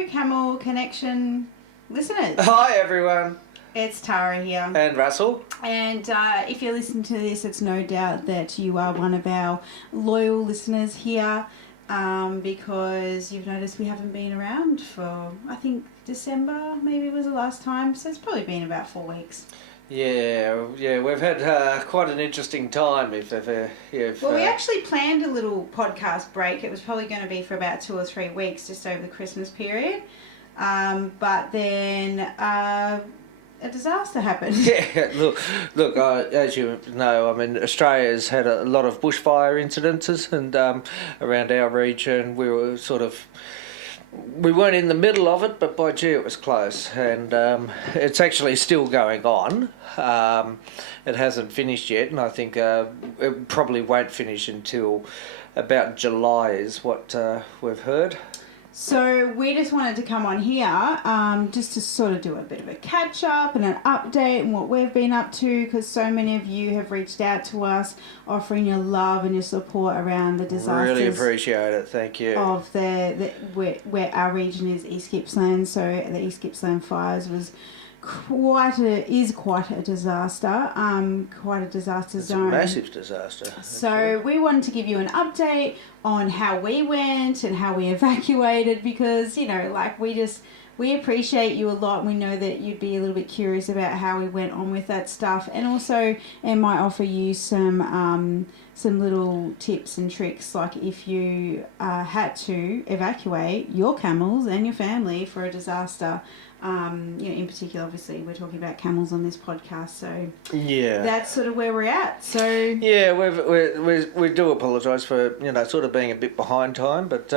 Hello, Camel Connection listeners. Hi everyone. It's Tara here. And Russell. And if you listen to this, it's no doubt that you are one of our loyal listeners here because you've noticed we haven't been around for, I think, December maybe was the last time. So it's probably been about 4 weeks. Yeah, we've had quite an interesting time. Well, we actually planned a little podcast break. It was probably going to be for about 2 or 3 weeks, just over the Christmas period. But then a disaster happened. Yeah, look. As you know, I mean, Australia's had a lot of bushfire incidences, and around our region, we weren't in the middle of it, but by gee, it was close, and it's actually still going on. It hasn't finished yet, and I think it probably won't finish until about July, is what we've heard. So we just wanted to come on here just to sort of do a bit of a catch up and an update on what we've been up to, because so many of you have reached out to us offering your love and your support around the disasters. Really appreciate it, thank you. Of where our region is, East Gippsland. So the East Gippsland Fires was quite a disaster, quite a disaster zone. It's a massive disaster. So we wanted to give you an update on how we went and how we evacuated, because we appreciate you a lot, and we know that you'd be a little bit curious about how we went on with that stuff, and also it might offer you some little tips and tricks, like if you had to evacuate your camels and your family for a disaster. In particular, obviously, we're talking about camels on this podcast, so yeah, that's sort of where we're at. So yeah, we do apologise for sort of being a bit behind time, but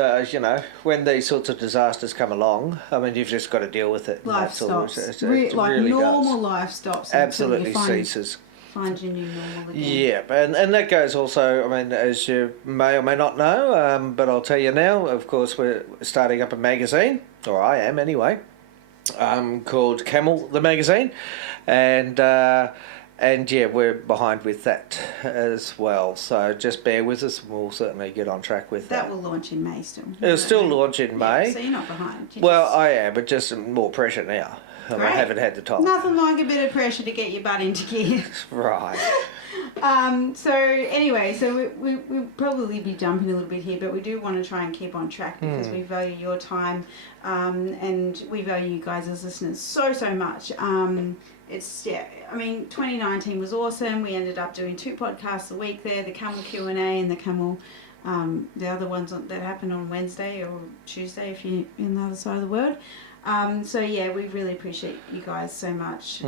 when these sorts of disasters come along, I mean, you've just got to deal with it. Life stops, really normal does. Life stops. Absolutely ceases. Find your new normal again. Yeah, and that goes also, I mean, as you may or may not know, but I'll tell you now, of course, we're starting up a magazine, or I am anyway, called Camel, the magazine, and yeah, we're behind with that as well, so just bear with us and we'll certainly get on track with that. That will launch in May still. It'll still launch in May. So you're not behind. I am, but just more pressure now. I haven't had the time. Nothing like a bit of pressure to get your butt into gear. Right. So anyway, we'll probably be jumping a little bit here, but we do want to try and keep on track because we value your time, and we value you guys as listeners so much. I mean, 2019 was awesome. We ended up doing 2 podcasts a week there, the Camel Q&A and the Camel, the other ones that happened on Wednesday or Tuesday if you're in the other side of the world. So yeah, we really appreciate you guys so much.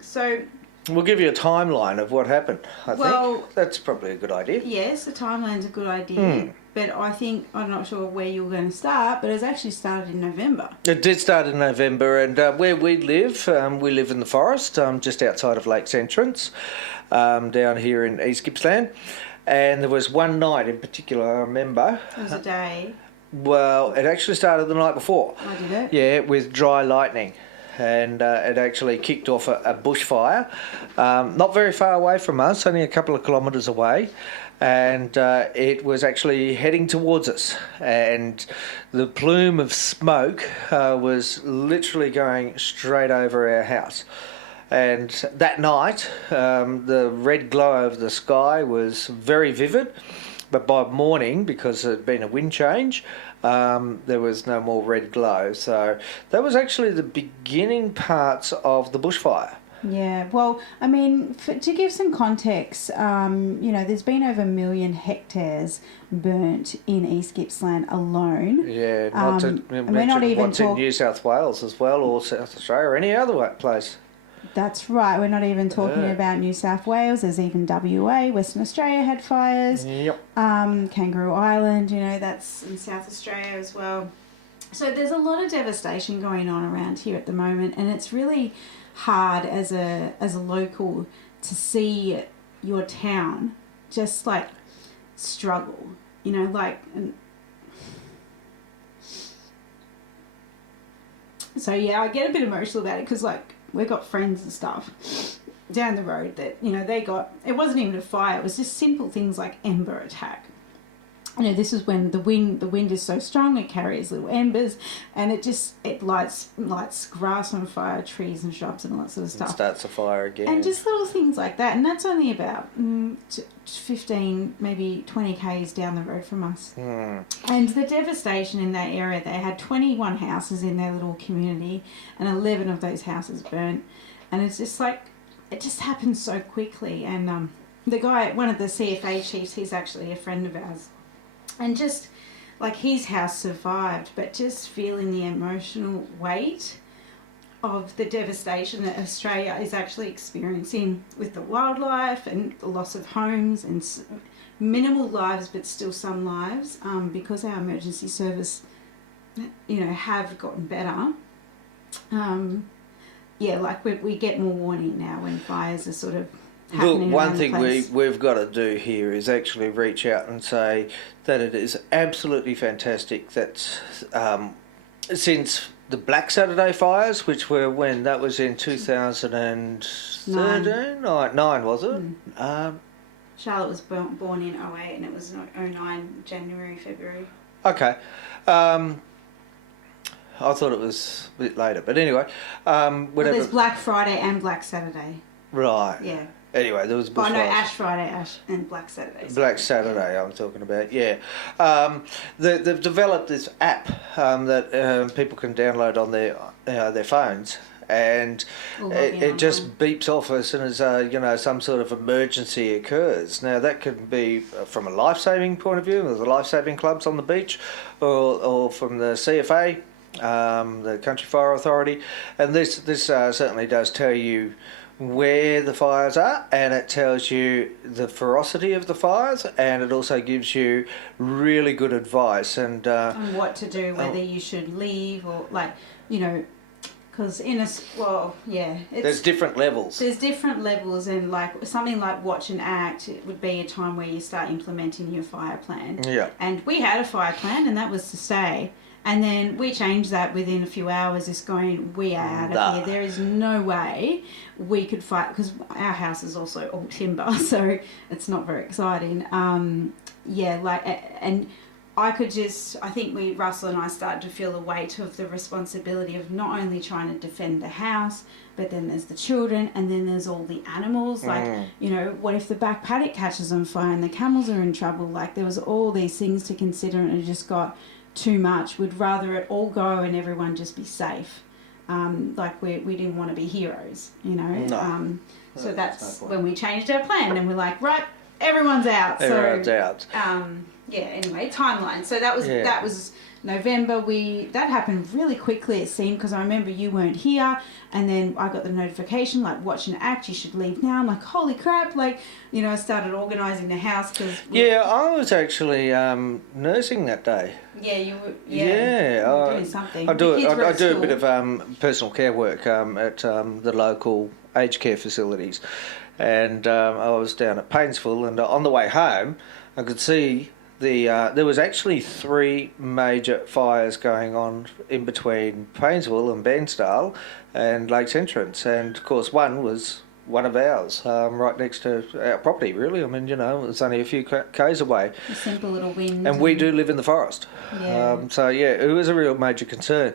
So we'll give you a timeline of what happened. I think that's probably a good idea. Yes, the timeline's a good idea. But I'm not sure where you were going to start, but it's actually started in November. It did start in November, and where we live in the forest, just outside of Lake's Entrance, down here in East Gippsland. And there was one night in particular, I remember. It was a day. Well, it actually started the night before. Oh, did it? Yeah, with dry lightning. And it actually kicked off a bushfire, not very far away from us, only a couple of kilometres away. And it was actually heading towards us. And the plume of smoke was literally going straight over our house. And that night, the red glow of the sky was very vivid. But by morning, because it had been a wind change, there was no more red glow. So that was actually the beginning parts of the bushfire. Yeah, well, I mean, to give some context, there's been over 1 million hectares burnt in East Gippsland alone. Yeah, not to mention what's in New South Wales as well, or South Australia, or any other place. That's right. We're not even talking about New South Wales. There's even WA, Western Australia had fires. Yep. Kangaroo Island, that's in South Australia as well. So there's a lot of devastation going on around here at the moment, and it's really hard as a local to see your town just like struggle. So yeah, I get a bit emotional about it because we've got friends and stuff down the road that, they got, it wasn't even a fire, it was just simple things like ember attack. this is when the wind is so strong, it carries little embers, and it lights grass on fire, trees and shrubs and all that sort of stuff. It starts a fire again. And just little things like that, and that's only about 15, maybe 20 k's down the road from us. And the devastation in that area, they had 21 houses in their little community, and 11 of those houses burnt, and it's just like, it just happened so quickly. And the guy, one of the CFA chiefs, he's actually a friend of ours. And just like his house survived, but just feeling the emotional weight of the devastation that Australia is actually experiencing with the wildlife and the loss of homes and minimal lives, but still some lives, because our emergency service, have gotten better. Like we get more warning now when fires are sort of. Look, one thing we've got to do here is actually reach out and say that it is absolutely fantastic that since the Black Saturday fires, which were when that was in 2013, nine was it? Charlotte was born in 08 and it was 09, January, February. Okay. I thought it was a bit later, but anyway. Well, there's Black Friday and Black Saturday. Right. Yeah. Anyway, there was bushfires. Oh no, Ash Friday, and Black Saturday. Black Saturday, I'm talking about. Yeah, they've developed this app that people can download on their phones, and it just beeps off as soon as some sort of emergency occurs. Now that could be from a life-saving point of view, there's the life-saving clubs on the beach, or from the CFA, the Country Fire Authority, and this certainly does tell you where the fires are, and it tells you the ferocity of the fires, and it also gives you really good advice and on what to do, whether you should leave or because there's different levels. There's different levels, and like something like watch and act, it would be a time where you start implementing your fire plan. Yeah. And we had a fire plan, and that was to stay. And then we changed that within a few hours, just going, we are out of here. There is no way we could fight, because our house is also all timber, so it's not very exciting. And I think Russell and I started to feel the weight of the responsibility of not only trying to defend the house, but then there's the children, and then there's all the animals. What if the back paddock catches on fire and the camels are in trouble? Like, there was all these things to consider, and it just got too much. We'd rather it all go and everyone just be safe. We didn't want to be heroes, No. So that's when we changed our plan, and we're like, right, everyone's out. Everyone's out. Anyway, timeline. So that was November. That happened really quickly, it seemed, because I remember you weren't here, and then I got the notification, like, watch and act, you should leave now. I'm like, holy crap, I started organising the house. I was actually nursing that day. Yeah, you were. Yeah, you were doing something. I do a bit of personal care work at the local aged care facilities, and I was down at Painesville, and on the way home I could see there was actually 3 major fires going on in between Painesville and Bairnsdale and Lakes Entrance, and of course one was one of ours, right next to our property, really. I mean, it's only a few k's away. A simple little wind. And we do live in the forest. Yeah. It was a real major concern.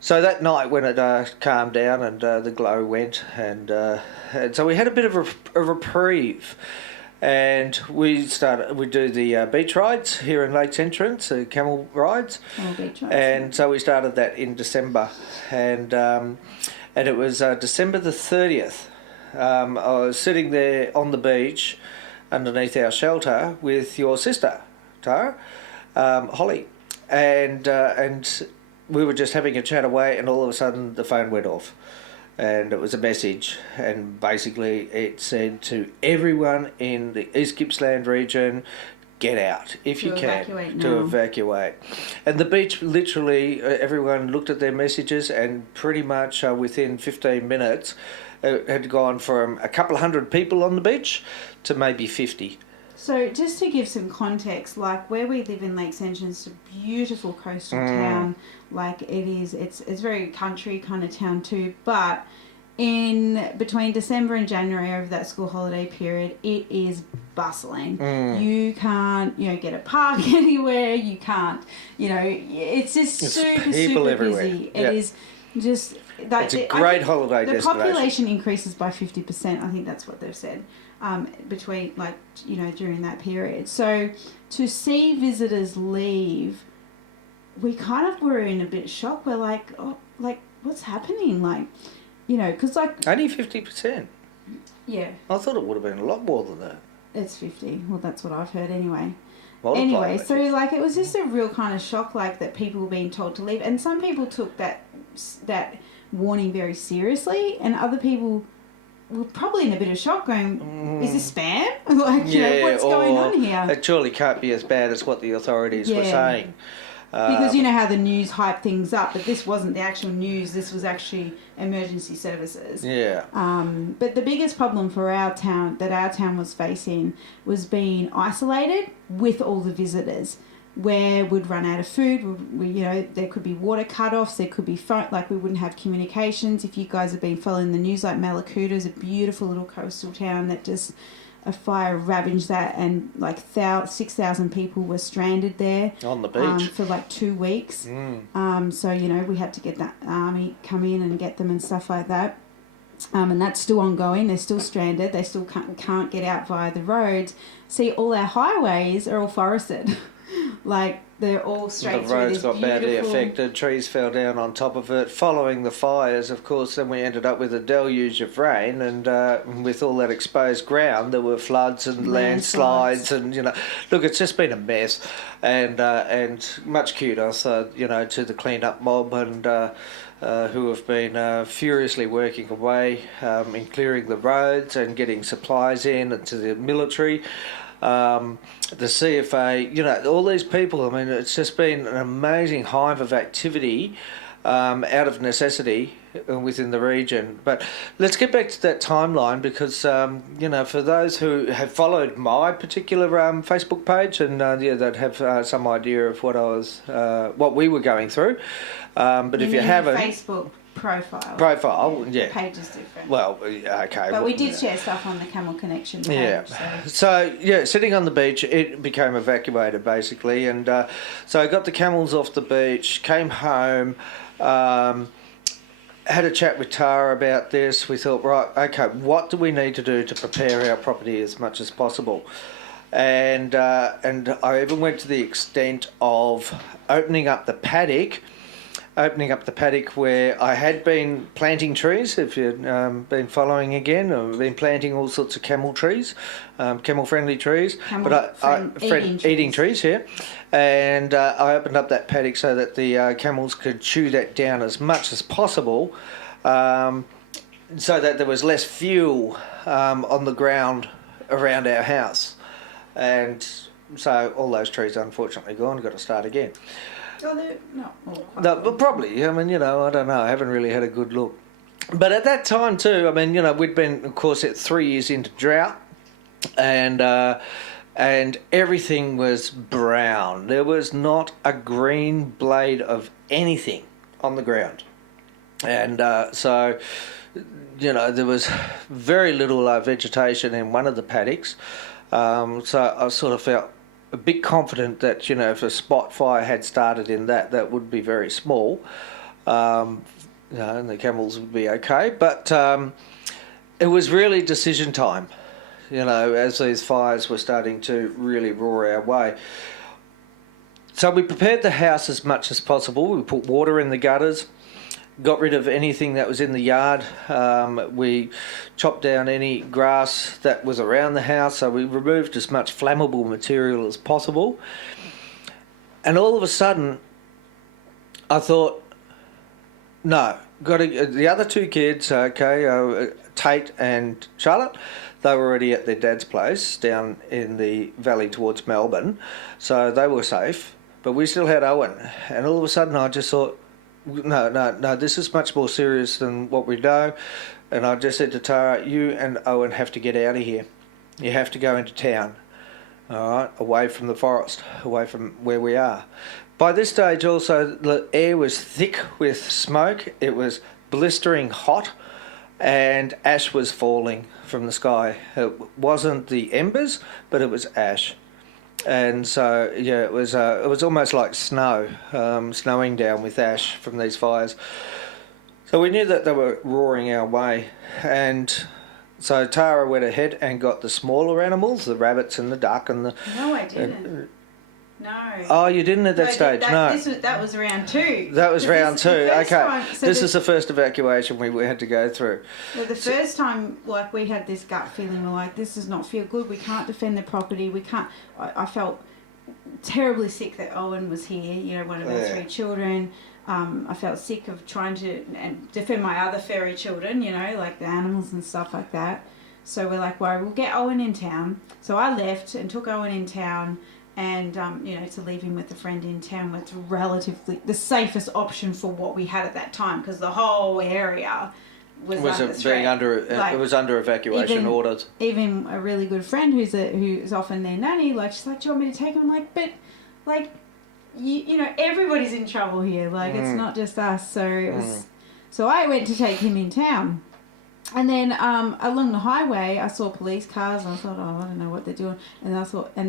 So that night when it calmed down and the glow went, and so we had a bit of a reprieve. And we do the beach rides here in Lakes Entrance, the camel rides. Oh, beach rides. And so we started that in December, and it was December the 30th. I was sitting there on the beach underneath our shelter with your sister, Tara, Holly, and we were just having a chat away, and all of a sudden the phone went off. And it was a message, and basically it said to everyone in the East Gippsland region, get out if you can, to evacuate. And the beach, literally, everyone looked at their messages, and pretty much within 15 minutes, it had gone from a couple of hundred people on the beach to maybe 50. So just to give some context, like where we live in Lakes Entrance, it's a beautiful coastal town. Like it's very country kind of town too. But in between December and January over that school holiday period, it is bustling. You can't, get a park anywhere. You can't, it's just super everywhere. busy. It is just that. It's a great holiday the destination. The population increases by 50%. I think that's what they've said. Between during that period. So to see visitors leave, we kind of were in a bit of shock. We're like, what's happening? Because only 50%. Yeah. I thought it would have been a lot more than that. It's 50. Well, that's what I've heard anyway. Multiply so it was just a real kind of shock, that people were being told to leave, and some people took that warning very seriously, and other people were probably in a bit of shock, going, "Is this spam? What's going on here?" It surely can't be as bad as what the authorities were saying. Because you know how the news hype things up, but this wasn't the actual news. This was actually emergency services. Yeah. But the biggest problem for our town was facing was being isolated with all the visitors, where we'd run out of food. There could be water cut-offs. There could be phone, we wouldn't have communications. If you guys have been following the news, Malakuta is a beautiful little coastal town that just a fire ravaged that, and 6,000 people were stranded there on the beach for 2 weeks. So we had to get that army come in and get them and stuff like that. And that's still ongoing. They're still stranded. They still can't get out via the roads. See, all our highways are all forested. They're all straight through. The roads got badly affected. Trees fell down on top of it. Following the fires, of course, then we ended up with a deluge of rain, and with all that exposed ground, there were floods and landslides, and look, it's just been a mess. And much kudos, to the clean-up mob and who have been furiously working away in clearing the roads and getting supplies in, and to the military. The CFA, all these people, it's just been an amazing hive of activity out of necessity within the region. But let's get back to that timeline, because, for those who have followed my particular Facebook page, and they'd have some idea of what we were going through. But if you haven't... Facebook profile, yeah. The page is different. Well, okay. But we did share stuff on the Camel Connection page. Yeah. So, sitting on the beach, it became evacuated, basically. And so I got the camels off the beach, came home, had a chat with Tara about this. We thought, right, okay, what do we need to do to prepare our property as much as possible? And I even went to the extent of opening up the paddock where I had been planting trees. If you've been following again, I've been planting all sorts of camel trees, camel-friendly trees, eating trees, yeah. And I opened up that paddock so that the camels could chew that down as much as possible, so that there was less fuel on the ground around our house. And so all those trees unfortunately gone. Got to start again. No, but probably. I don't know. I haven't really had a good look. But at that time too, we'd been, of course, at 3 years into drought, and everything was brown. There was not a green blade of anything on the ground, and so there was very little vegetation in one of the paddocks. So I sort of felt a bit confident that, if a spot fire had started in that would be very small, and the camels would be okay. But it was really decision time, as these fires were starting to really roar our way. So we prepared the house as much as possible. We put water in the gutters, got rid of anything that was in the yard. We chopped down any grass that was around the house, so we removed as much flammable material as possible. And all of a sudden, I thought, no, the other two kids, Tate and Charlotte, they were already at their dad's place down in the valley towards Melbourne, so they were safe. But we still had Owen, and all of a sudden I just thought, no, this is much more serious than what we know. And I just said to Tara, you and Owen have to get out of here. You have to go into town, all right, away from the forest, away from where we are. By this stage also, the air was thick with smoke. It was blistering hot, and ash was falling from the sky. It wasn't the embers, but it was ash. And so, yeah, it was almost like snow, snowing down with ash from these fires. So we knew that they were roaring our way, and so Tara went ahead and got the smaller animals, the rabbits and the duck and the... No, I didn't. No. Oh, you didn't at that stage? No. That was round 2. That was round 2, okay. This is the the first evacuation we had to go through. The first time, like, we had this gut feeling, we're like, this does not feel good, we can't defend the property, we can't... I felt terribly sick that Owen was here, you know, one of our 3 children. I felt sick of trying to defend my other furry children, you know, like the animals and stuff like that. So we're like, well, we'll get Owen in town. So I left and took Owen in town, and you know, to leave him with a friend in town was relatively the safest option for what we had at that time, because the whole area was under threat. It was under evacuation orders. Even a really good friend who's often their nanny, like, she's like, do you want me to take him? I'm like, but like, you know, everybody's in trouble here. Like, it's not just us. So it was. So I went to take him in town, and then along the highway I saw police cars, and I thought, oh, I don't know what they're doing. And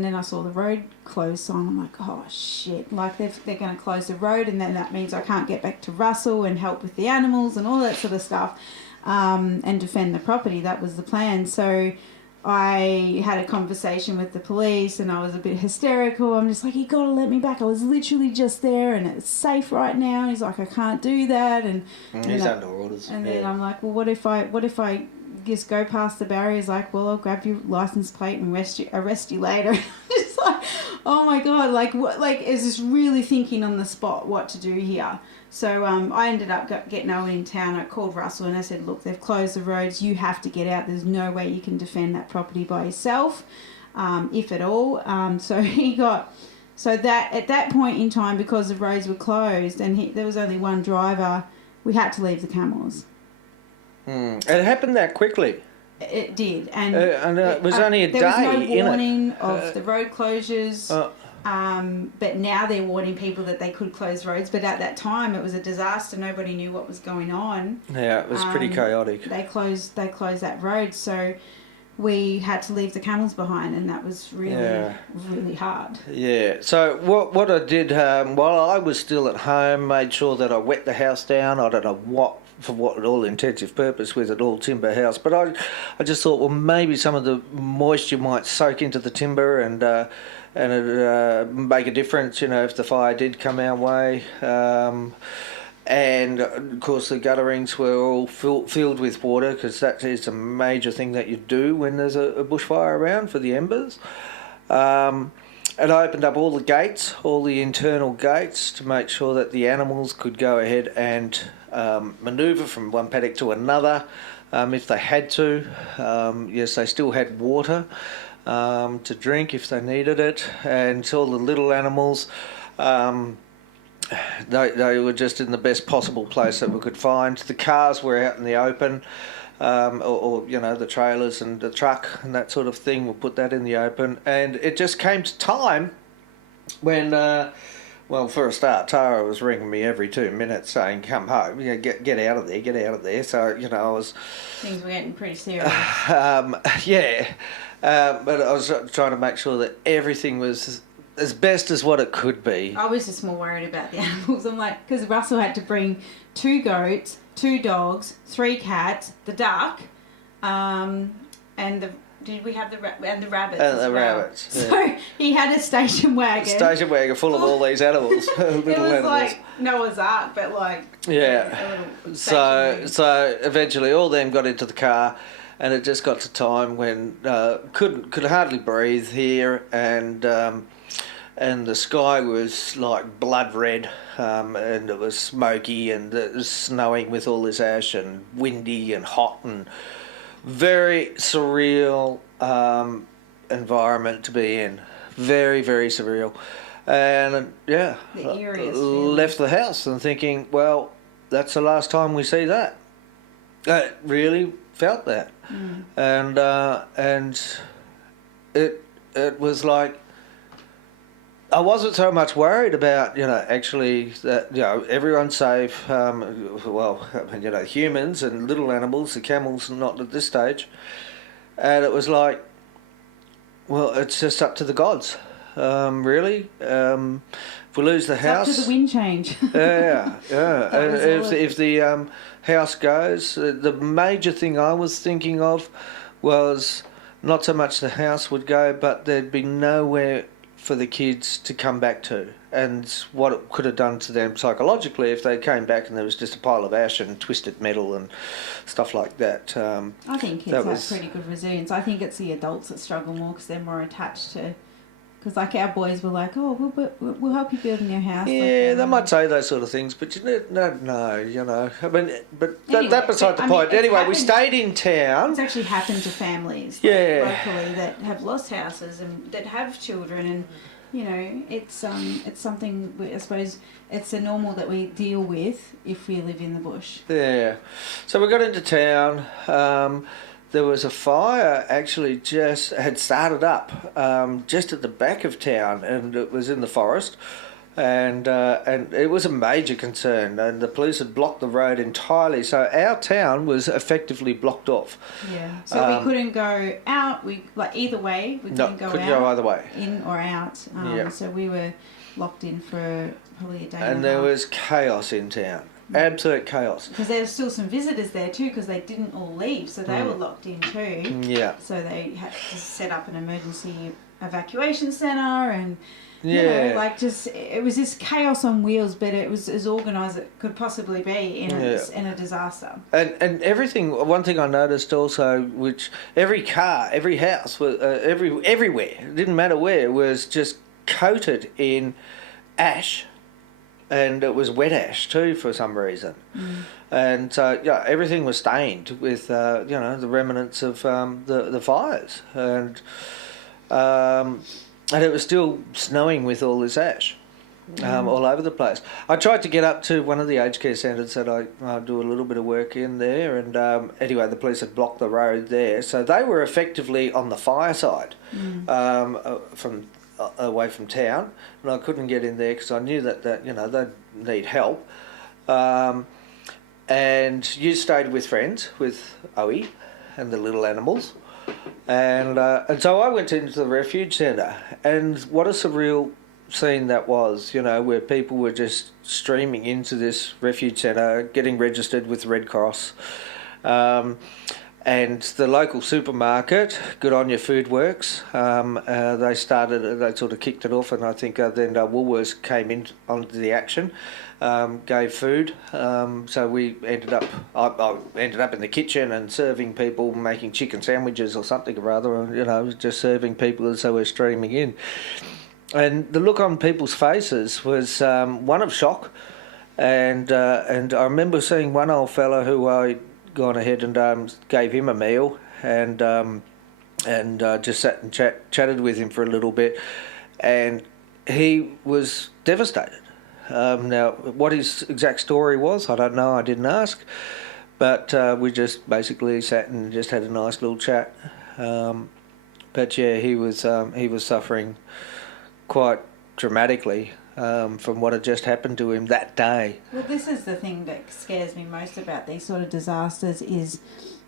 then I saw the road closed sign. I'm like, oh shit! Like they're going to close the road, and then that means I can't get back to Russell and help with the animals and all that sort of stuff, and defend the property. That was the plan. So I had a conversation with the police, and I was a bit hysterical. I'm just like, you got to let me back. I was literally just there, and it's safe right now. And he's like, I can't do that. And he's under orders. And then I'm like, well, what if I just go past the barrier? He's like, well, I'll grab your license plate and arrest you later. Just like, oh my god, like what? Like, is just really thinking on the spot what to do here. So I ended up getting Owen in town. I called Russell and I said, look, they've closed the roads. You have to get out. There's no way you can defend that property by yourself, if at all. So that at that point in time, because the roads were closed and there was only one driver, we had to leave the Camels. It happened that quickly. It did. And it was only a day. There was no warning of the road closures. But now they're warning people that they could close roads. But at that time, it was a disaster. Nobody knew what was going on. Yeah, it was pretty chaotic. They closed that road, so we had to leave the Camels behind, and that was really hard. Yeah. So what I did while I was still at home, made sure that I wet the house down. I don't know what. For what all intensive purpose with it, all timber house, but I just thought, well, maybe some of the moisture might soak into the timber and it'd make a difference, you know, if the fire did come our way. And of course the gutterings were all filled with water, because that is a major thing that you do when there's a bushfire around, for the embers. And I opened up all the gates, all the internal gates, to make sure that the animals could go ahead and manoeuvre from one paddock to another if they had to. Yes, they still had water to drink if they needed it. And all the little animals, they were just in the best possible place that we could find. The cars were out in the open. Or you know, the trailers and the truck and that sort of thing, we'll put that in the open. And it just came to time when, well, for a start, Tara was ringing me every 2 minutes saying, come home, you know, get out of there, get out of there. So, you know, I was... Things were getting pretty serious. Yeah, but I was trying to make sure that everything was as best as what it could be. I was just more worried about the animals. I'm like, because Russell had to bring 2 goats, 2 dogs, 3 cats, the duck, and the rabbits and as the well. rabbits. Yeah. So he had a station wagon. Station wagon full of all these animals, little it was animals. like Noah's Ark, but like yeah. A little So eventually all them got into the car, and it just got to time when could hardly breathe here, and the sky was like blood red, and it was smoky, and it was snowing with all this ash, and windy and hot, and very surreal environment to be in. Very, very surreal. And yeah, the eeriest left the house and thinking, well, that's the last time we see that. I really felt that. And it was like, I wasn't so much worried about, actually that, everyone's safe. Well, I mean, humans and little animals, the camels, not at this stage. And it was like, well, it's just up to the gods, really. If we lose the house, up to the wind change. yeah. And if the house goes, the major thing I was thinking of was not so much the house would go, but there'd be nowhere for the kids to come back to, and what it could have done to them psychologically if they came back and there was just a pile of ash and twisted metal and stuff like that. I think kids have pretty good resilience. I think it's the adults that struggle more because they're more attached to. Because like our boys were like, oh, we'll help you build in your house. Yeah, like, they might say those sort of things, but no. I mean, but anyway, that beside the point. Anyway, we stayed in town. It's actually happened to families locally that have lost houses and that have children, and it's something I suppose it's a normal that we deal with if we live in the bush. Yeah, so we got into town. There was a fire actually just had started up just at the back of town, and it was in the forest, and it was a major concern, and the police had blocked the road entirely, so our town was effectively blocked off. Yeah, so we couldn't go out. Either way, we couldn't go either way, in or out. So we were locked in for probably a day. And there was chaos in town. Absolute chaos. Because there were still some visitors there too, because they didn't all leave, so they were locked in too. Yeah. So they had to set up an emergency evacuation centre, and it was just chaos on wheels, but it was as organised as it could possibly be in a disaster. And everything. One thing I noticed also, which every car, every house, was everywhere. It didn't matter where, was just coated in ash. And it was wet ash too for some reason, and so everything was stained with the remnants of the fires, and it was still snowing with all this ash all over the place. I tried to get up to one of the aged care centres that I do a little bit of work in there, and anyway, the police had blocked the road there, so they were effectively on the fire side from. Away from town, and I couldn't get in there because I knew that they'd need help. And you stayed with friends, with Owie and the little animals, and so I went into the refuge centre, and what a surreal scene that was, where people were just streaming into this refuge centre, getting registered with the Red Cross. And the local supermarket, Good On Your Food Works, they sort of kicked it off, and I think then Woolworths came in onto the action, gave food. So we I ended up in the kitchen and serving people, making chicken sandwiches or something or other, just serving people as they were streaming in. And the look on people's faces was one of shock, and I remember seeing one old fella who I gone ahead and gave him a meal, and just sat and chatted with him for a little bit, and he was devastated. Now, what his exact story was, I don't know. I didn't ask, but we just basically sat and just had a nice little chat. But yeah, he was suffering quite dramatically from what had just happened to him that day. Well, this is the thing that scares me most about these sort of disasters is,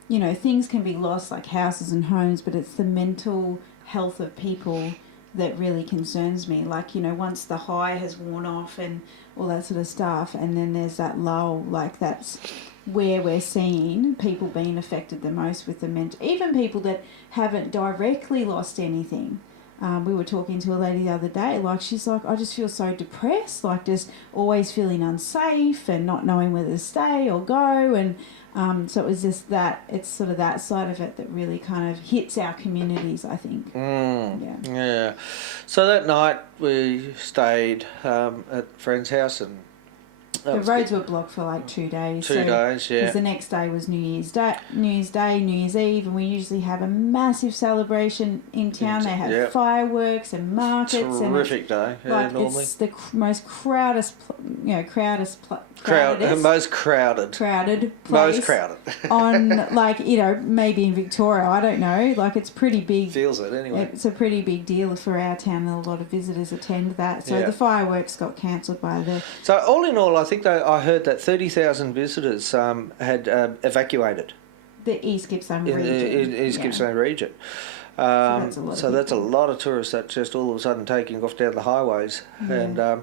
things can be lost like houses and homes, but it's the mental health of people that really concerns me. Like, once the high has worn off and all that sort of stuff, and then there's that lull, like that's where we're seeing people being affected the most with the mental, even people that haven't directly lost anything. We were talking to a lady the other day, like she's like, I just feel so depressed, like just always feeling unsafe and not knowing whether to stay or go, and so it was just that, it's sort of that side of it that really kind of hits our communities, I think. Yeah. So that night we stayed at a friend's house, and The roads were blocked for like 2 days. 2 days, yeah. Because the next day was New Year's Day, New Year's Eve, and we usually have a massive celebration in town. They have fireworks and markets. Terrific day, like, normally. It's the most crowded place. Most crowded place on, like, maybe in Victoria, I don't know. Like, it's pretty big. Feels it anyway. It's a pretty big deal for our town. A lot of visitors attend that. So the fireworks got cancelled by the... So all in all, I think I heard that 30,000 visitors had evacuated. The East Gippsland region. In the East Gippsland region. So that's a lot of tourists that just all of a sudden taking off down the highways. Yeah.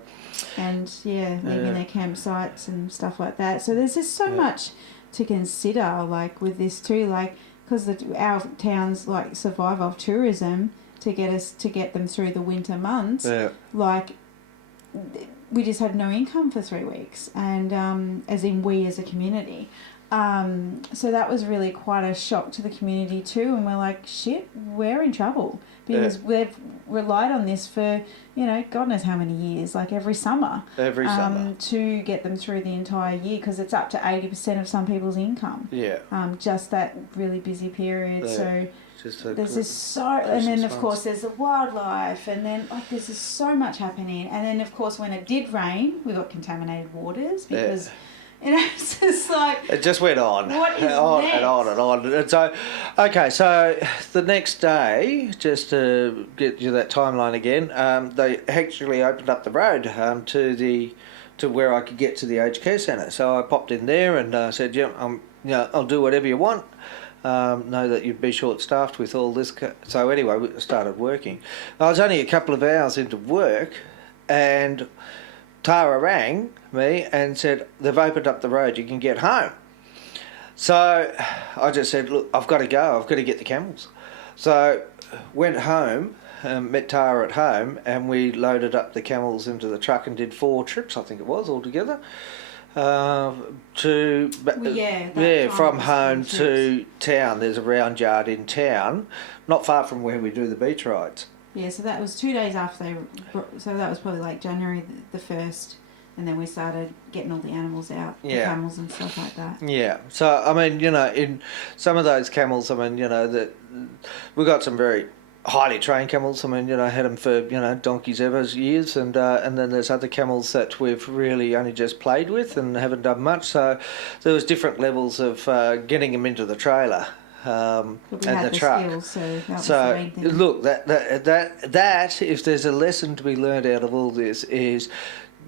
And leaving their campsites and stuff like that. So there's just so much to consider, like, with this too, like, because our towns, like, survive off tourism to get them through the winter months. Yeah. Like, we just had no income for 3 weeks, and as in we as a community. So that was really quite a shock to the community too, and we're like, shit, we're in trouble because we've relied on this for, God knows how many years, like every summer. To get them through the entire year, because it's up to 80% of some people's income. Yeah. Just that really busy period. Yeah. So there's just and then of course there's the wildlife, and then like there's just so much happening, and then of course when it did rain, we got contaminated waters because. It's just like... It just went on. What is on next? and on and on. And so, okay, so the next day, just to get you that timeline again, they actually opened up the road to where I could get to the aged care centre. So I popped in there and said, I'll do whatever you want. Know that you'd be short-staffed with all this. So anyway, we started working. I was only a couple of hours into work, and Tara rang me and said, they've opened up the road, you can get home. So I just said, look, I've got to go, I've got to get the camels. So went home, met Tara at home, and we loaded up the camels into the truck and did 4 trips, I think it was, altogether. From home to town. There's a round yard in town, not far from where we do the beach rides. Yeah, so that was 2 days after so that was probably like January the 1st, and then we started getting all the animals out, the camels and stuff like that. Yeah, so I mean, in some of those camels, I mean, that we got some very highly trained camels. I mean, had them for, donkeys ever years, and then there's other camels that we've really only just played with and haven't done much. So there was different levels of getting them into the trailer. And the truck. Skills, so that was the main thing. Look, that if there's a lesson to be learned out of all this is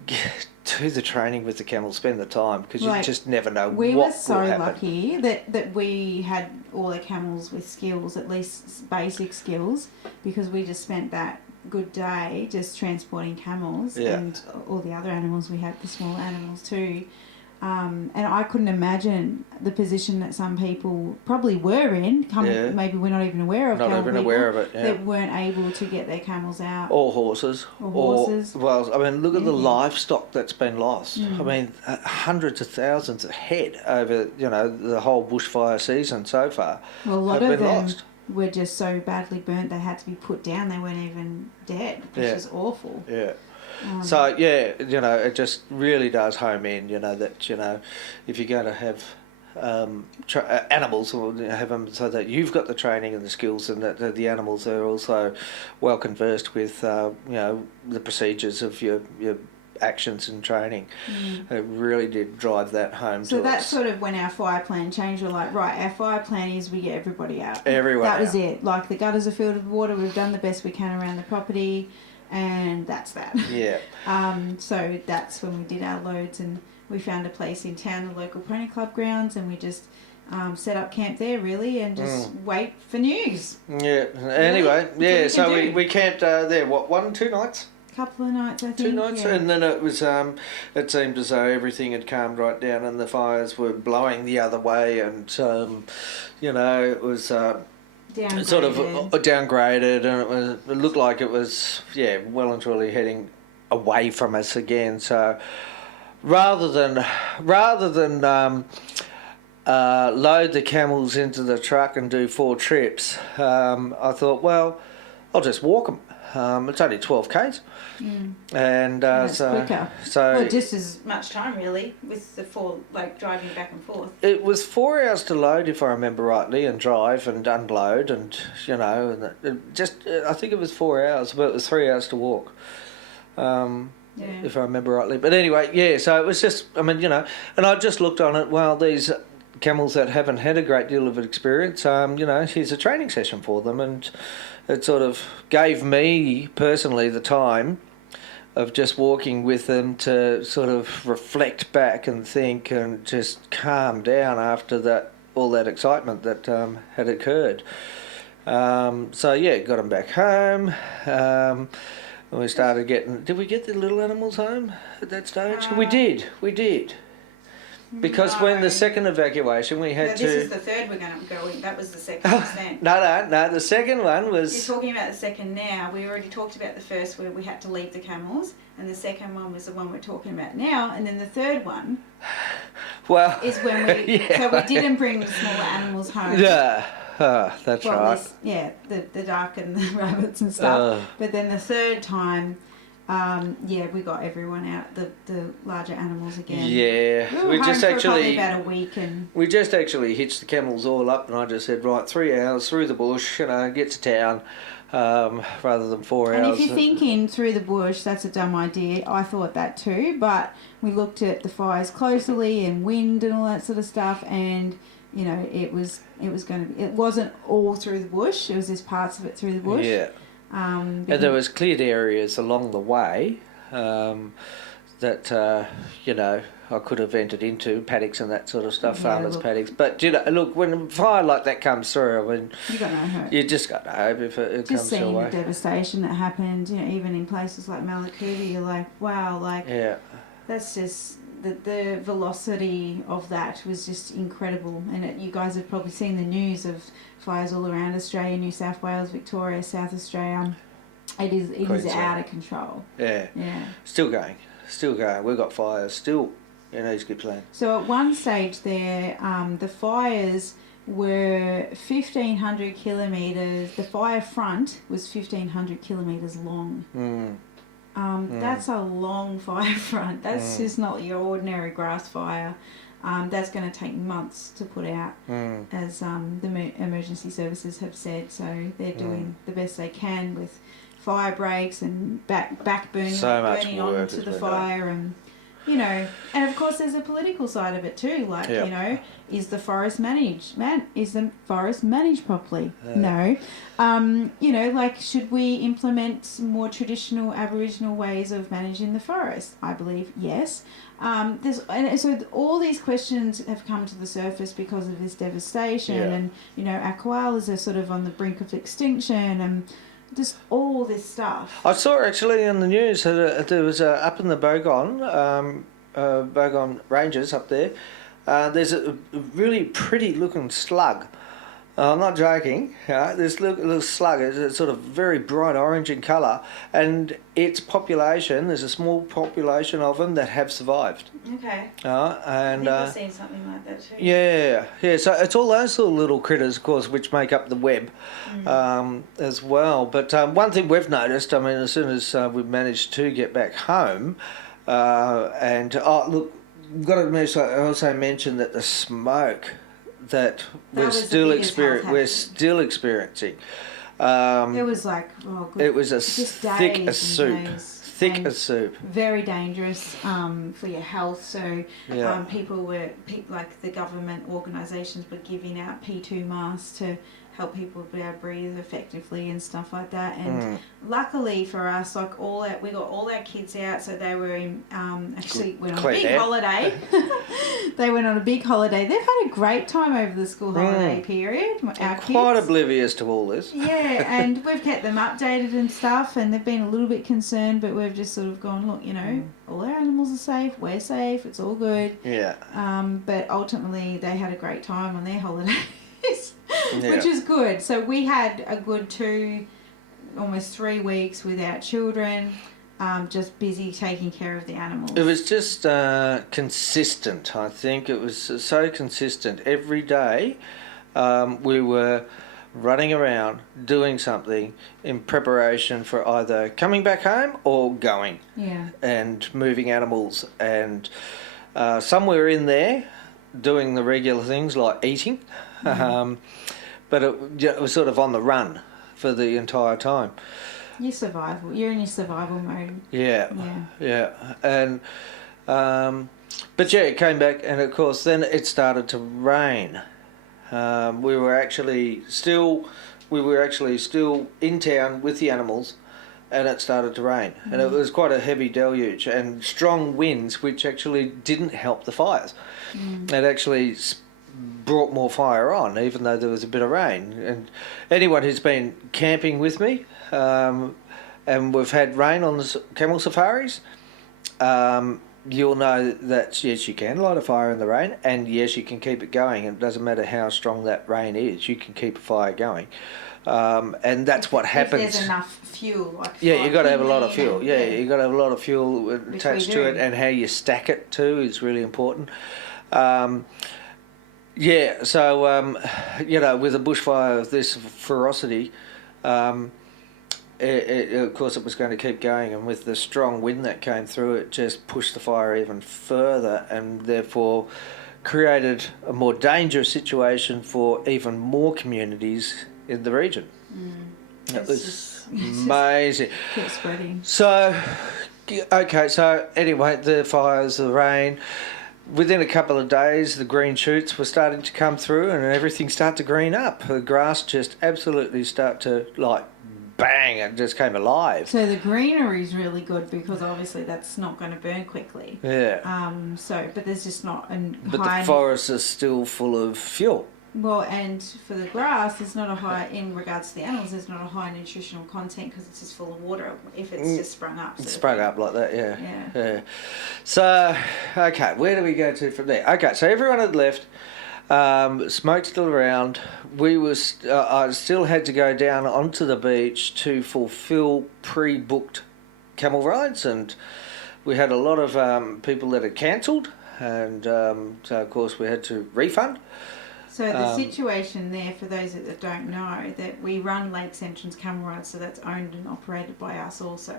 do the training with the camels, spend the time, because you just never know what will happen. We were so lucky that we had all the camels with skills, at least basic skills, because we just spent that good day just transporting camels and all the other animals we had, the small animals too. And I couldn't imagine the position that some people probably were in. Maybe we're not even aware of. That weren't able to get their camels out. Or horses. Well, I mean, look at the livestock that's been lost. I mean, hundreds of thousands of head over, the whole bushfire season so far. Well, a lot of them were just so badly burnt they had to be put down. They weren't even dead, which is awful. Yeah. So it just really does home in, that if you're going to have animals, or have them so that you've got the training and the skills, and that the animals are also well conversed with the procedures of your actions and training. It really did drive that home. So that's sort of when our fire plan changed. We're like, right, our fire plan is we get everybody out. Everyone that was it. Like, the gutters are filled with water. We've done the best we can around the property. And that's that. Yeah. So that's when we did our loads, and we found a place in town, the local pony club grounds, and we just set up camp there, really, and just wait for news. Yeah. Anyway, so we camped there, 2 nights? Couple of nights, I think. 2 nights, and then it was. It seemed as though everything had calmed right down, and the fires were blowing the other way, and it was. Downgraded. Sort of downgraded, and it looked like it was well and truly heading away from us again. So rather than load the camels into the truck and do 4 trips, I thought, well, I'll just walk them. It's only 12 k's, and That's quicker. so Well, just as much time really with the driving back and forth. it was 4 hours to load, if I remember rightly, and drive and unload, and I think it was 4 hours, but it was 3 hours to walk. If I remember rightly. But anyway, yeah, so it was just, and I just looked on it, well, these camels that haven't had a great deal of experience, here's a training session for them, and it sort of gave me personally the time of just walking with them to sort of reflect back and think and just calm down after all that excitement that had occurred. So yeah, got them back home. And we started getting... Did we get the little animals home at that stage? We did. Because when the second evacuation, we had to... This is the third we're going to go in. That was the second just then. No. The second one was... You're talking about the second now. We already talked about the first where we had to leave the camels. And the second one was the one we're talking about now. And then the third one is when we... Yeah. So we didn't bring the smaller animals home. Yeah. That's right. The duck and the rabbits and stuff. But then the third time, we got everyone out, the larger animals again. Yeah, we just probably about a week, and we just actually hitched the camels all up, and I just said, right, 3 hours through the bush, get to town, rather than 4 hours. And if you're thinking through the bush, that's a dumb idea. I thought that too, but we looked at the fires closely and wind and all that sort of stuff, and it wasn't all through the bush. It was just parts of it through the bush. Yeah. And there was cleared areas along the way that I could have entered into, paddocks and that sort of stuff, farmers' paddocks. But look, when a fire like that comes through, I mean, you got no hope. You just got no hope if it comes your way. Just seeing the devastation that happened, even in places like Malakuta, you're like, wow, that's just. The velocity of that was just incredible, and you guys have probably seen the news of fires all around Australia, New South Wales, Victoria, South Australia. It is out of control. Yeah. Still going. We've got fires still in East Gippsland. So at one stage there, the fires were 1,500 kilometres. The fire front was 1,500 kilometres long. That's a long fire front. That's just not your ordinary grass fire. That's going to take months to put out, as the emergency services have said. So they're doing the best they can with fire breaks and back burning, burning onto the fire, and and of course there's a political side of it too. Is the forest managed? Is the forest managed properly? No. Should we implement some more traditional Aboriginal ways of managing the forest? I believe yes. So all these questions have come to the surface because of this devastation, and our koalas are sort of on the brink of extinction, and just all this stuff. I saw actually in the news that there was up in the Bogon Ranges up there. There's a really pretty looking slug. I'm not joking. This little slug is sort of very bright orange in colour, and its population, there's a small population of them that have survived. Okay. And I've seen something like that too. Yeah. So it's all those little critters, of course, which make up the web as well. But one thing we've noticed, as soon as we've managed to get back home, look, got to mention, I also mentioned that the smoke that we're still experiencing. It was like it was thick as soup. Very dangerous for your health. So like the government organisations were giving out P2 masks to help people be able to breathe effectively and stuff like that. And luckily for us, we got all our kids out, so they were went on a big holiday. They went on a big holiday. They've had a great time over the school holiday period. Our kids, quite oblivious to all this. Yeah, and we've kept them updated and stuff, and they've been a little bit concerned, but we've just sort of gone, look, all our animals are safe, we're safe, it's all good. Yeah. But ultimately, they had a great time on their holidays. Which is good. So we had a good almost 3 weeks without children, just busy taking care of the animals. It was just consistent. I think it was so consistent. Every day we were running around doing something in preparation for either coming back home or going and moving animals, and somewhere in there doing the regular things like eating, but it was sort of on the run for the entire time. You're in your survival mode. Yeah. And but yeah, it came back, and of course then it started to rain. We were actually still in town with the animals, and it started to rain, and it was quite a heavy deluge and strong winds, which actually didn't help the fires. It actually brought more fire on, even though there was a bit of rain. And anyone who's been camping with me, and we've had rain on the camel safaris, you'll know that yes, you can light a fire in the rain, and yes, you can keep it going. It doesn't matter how strong that rain is, you can keep a fire going. And that's what happens. If there's enough fuel. You got to have a lot of fuel. You got to have a lot of fuel attached to it, and how you stack it too is really important. So with a bushfire of this ferocity, of course it was going to keep going, and with the strong wind that came through, it just pushed the fire even further, and therefore created a more dangerous situation for even more communities in the region. It was amazing. Kept spreading. So anyway, the fires, the rain. Within a couple of days, the green shoots were starting to come through, and everything started to green up. The grass just absolutely start to bang, it just came alive. So the greenery is really good, because obviously that's not going to burn quickly. Yeah. But there's just not But the forest is still full of fuel. Well, and for the grass, there's not a high, in regards to the animals, there's not a high nutritional content, because it's just full of water if it's just sprung up. It's sprung up like that, yeah. So, okay, where do we go to from there? Okay, so everyone had left. Smoke still around. I still had to go down onto the beach to fulfill pre-booked camel rides, and we had a lot of people that had cancelled, and so of course we had to refund. So the situation there, for those that don't know, that we run Lakes Entrance Camel Rides, so that's owned and operated by us also.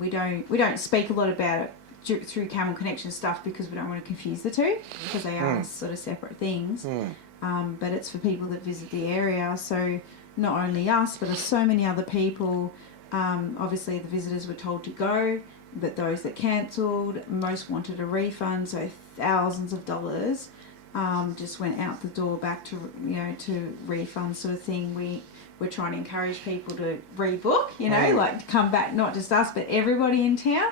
We don't speak a lot about it through Camel Connection stuff, because we don't want to confuse the two, because they are sort of separate things. But it's for people that visit the area, so not only us, but so many other people. Obviously the visitors were told to go, but those that cancelled, most wanted a refund, so thousands of dollars just went out the door back to refund sort of thing. We're trying to encourage people to rebook, like come back, not just us, but everybody in town.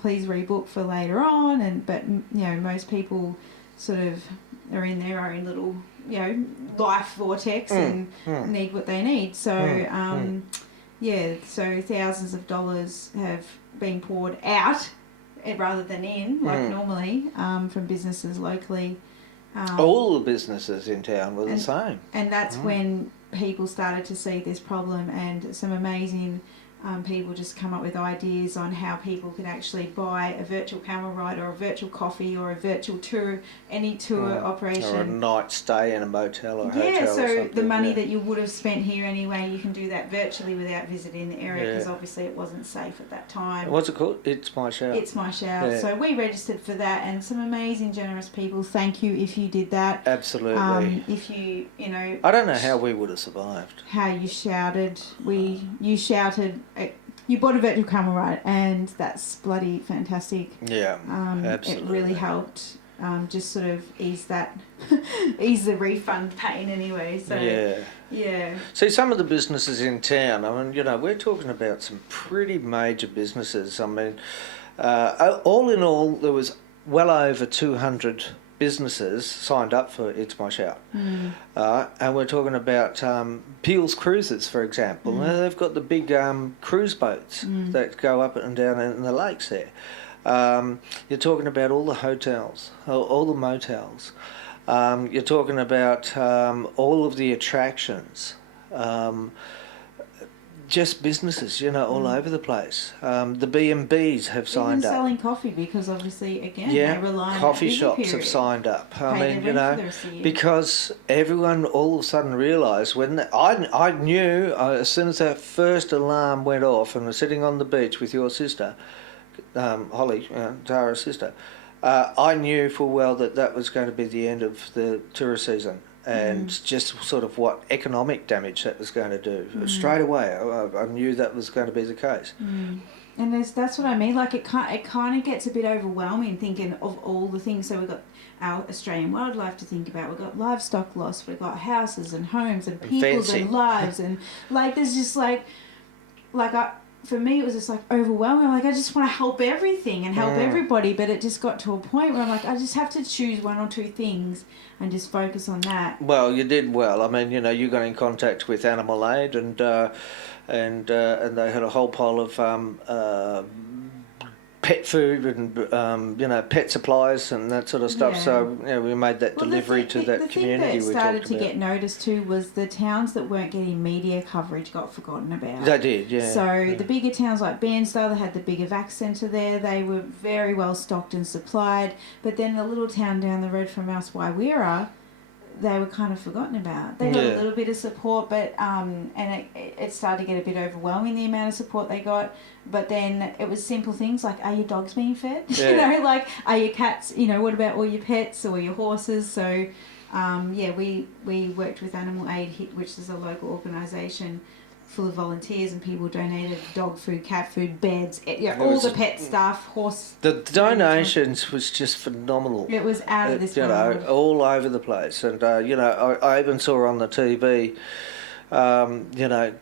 Please rebook for later on, but most people sort of are in their own little life vortex and need what they need. So so thousands of dollars have been poured out rather than in, like normally, from businesses locally. All the businesses in town were the same. And that's when people started to see this problem, and some amazing people just come up with ideas on how people could actually buy a virtual camel ride, or a virtual coffee, or a virtual tour, any tour operation. Or a night stay in a motel or hotel. Yeah, so or something. the money that you would have spent here anyway, you can do that virtually without visiting the area, because obviously it wasn't safe at that time. What's it called? It's My Shout. It's My Shout. Yeah. So we registered for that, and some amazing, generous people. Thank you if you did that. Absolutely. If you I don't know how we would have survived. How you shouted. You shouted. You bought a virtual camel ride, and that's bloody fantastic. Yeah, absolutely. It really helped just sort of ease the refund pain anyway. So yeah. See, some of the businesses in town, I mean, we're talking about some pretty major businesses. I mean, all in all, there was well over 200 businesses signed up for It's My Shout. And we're talking about Peel's Cruises, for example. They've got the big cruise boats that go up and down in the lakes there. You're talking about all the hotels, all the motels. You're talking about all of the attractions. just businesses, all over the place. The B&Bs have signed Even up. selling coffee, because obviously, again, Yeah, they rely on coffee that busy shops have period. signed up. I Pay mean, their rent for the rest of the year. because everyone all of a sudden realised I knew as soon as that first alarm went off and was sitting on the beach with your sister, Holly, Tara's sister, I knew full well that was going to be the end of the tourist season. And just sort of what economic damage that was going to do. Straight away, I knew that was going to be the case. And that's what I mean. Like it kind of gets a bit overwhelming thinking of all the things. So we've got our Australian wildlife to think about. We've got livestock loss. We've got houses and homes and peoples and lives. And like there's just for me it was just like overwhelming. Like I just want to help everything and help everybody. But it just got to a point where I'm like, I just have to choose one or two things and just focus on that. Well, you did well. I mean, you got in contact with Animal Aid and they had a whole pile of pet food and pet supplies and that sort of stuff. So we made that delivery to that community. The thing that started to get noticed too was the towns that weren't getting media coverage got forgotten about. They did, yeah. So the bigger towns like Bairnsdale, they had the bigger vac centre there. They were very well stocked and supplied. But then the little town down the road from us, Waiwera, they were kind of forgotten about. They got a little bit of support, but and it started to get a bit overwhelming, the amount of support they got. But then it was simple things like, are your dogs being fed? Like, are your cats, what about all your pets or your horses? So, we worked with Animal Aid, which is a local organisation full of volunteers, and people donated dog food, cat food, beds, all the pet stuff, horse. The donations was just phenomenal. It was out of this world. All over the place. And, I even saw on the TV,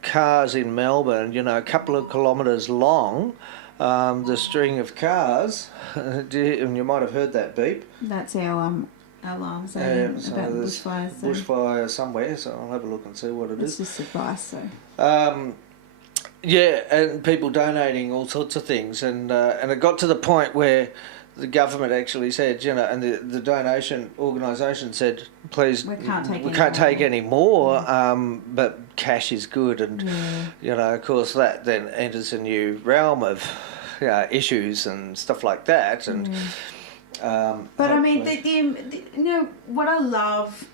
cars in Melbourne, a couple of kilometres long, the string of cars, and you might have heard that beep. That's our alarm saying about the bushfires. Bushfire somewhere, so I'll have a look and see what it is. It's just advice, so. And people donating all sorts of things, and it got to the point where the government actually said, and the donation organisation said, please, we can't take any more, but cash is good, and of course that then enters a new realm of issues and stuff like that, and. But I mean, what I love,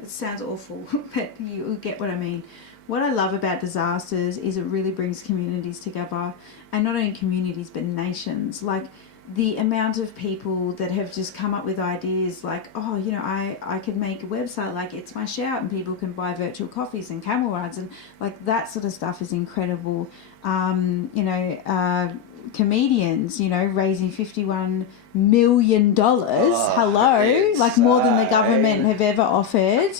it sounds awful, but you get what I mean. What I love about disasters is it really brings communities together, and not only communities but nations. Like the amount of people that have just come up with ideas like, I could make a website like It's My Shout, and people can buy virtual coffees and camel rides, and like that sort of stuff is incredible. Comedians, raising $51 million. Hello, like more than the government have ever offered.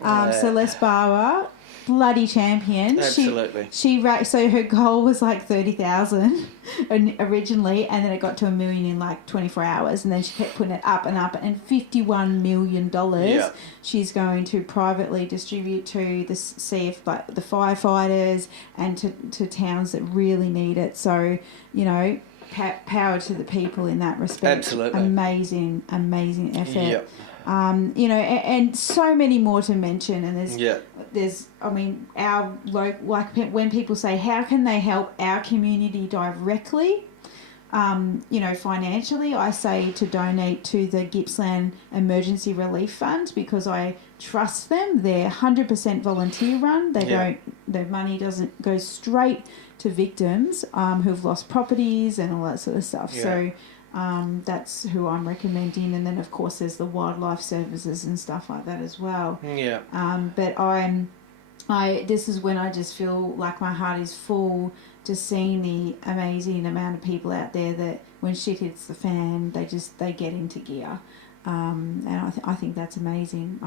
Celeste Barber, bloody champion. Absolutely. So her goal was like 30,000 originally, and then it got to $1 million in like 24 hours, and then she kept putting it up and up, and $51 million she's going to privately distribute to the the firefighters and to towns that really need it. So, power to the people in that respect. Absolutely. Amazing effort. Yep. And so many more to mention, and there's when people say how can they help our community directly, financially, I say to donate to the Gippsland Emergency Relief Fund, because I trust them. They're 100% volunteer run. Their money doesn't go straight to victims who've lost properties and all that sort of stuff. So that's who I'm recommending, and then of course there's the wildlife services and stuff like that as well. But this is when I just feel like my heart is full, just seeing the amazing amount of people out there that when shit hits the fan, they get into gear, and I think that's amazing.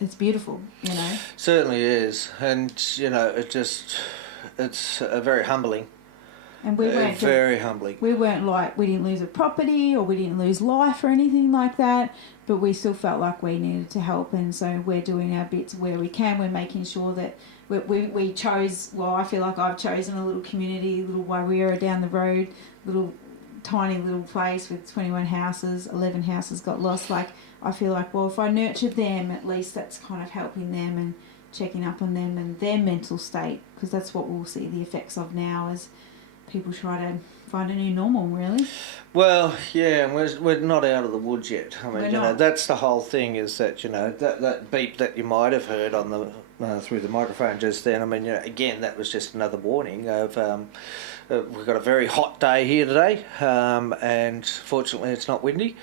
It's beautiful, Certainly is, and it's very humbling. And we weren't very humbling. We weren't like, we didn't lose a property or we didn't lose life or anything like that, but we still felt like we needed to help, and so we're doing our bits where we can. We're making sure that we chose, I feel like I've chosen a little community, little Waiwera down the road, tiny little place with 21 houses, 11 houses got lost. Like, I feel like, if I nurture them, at least that's kind of helping them, and checking up on them and their mental state, because that's what we'll see the effects of now as people try to find a new normal, really. Well, yeah, and we're not out of the woods yet. I mean, We're you know, not. that's the whole thing, is that, you know, that beep that you might have heard on the through the microphone just then. I mean, you know, again, that was just another warning of we've got a very hot day here today, and fortunately it's not windy.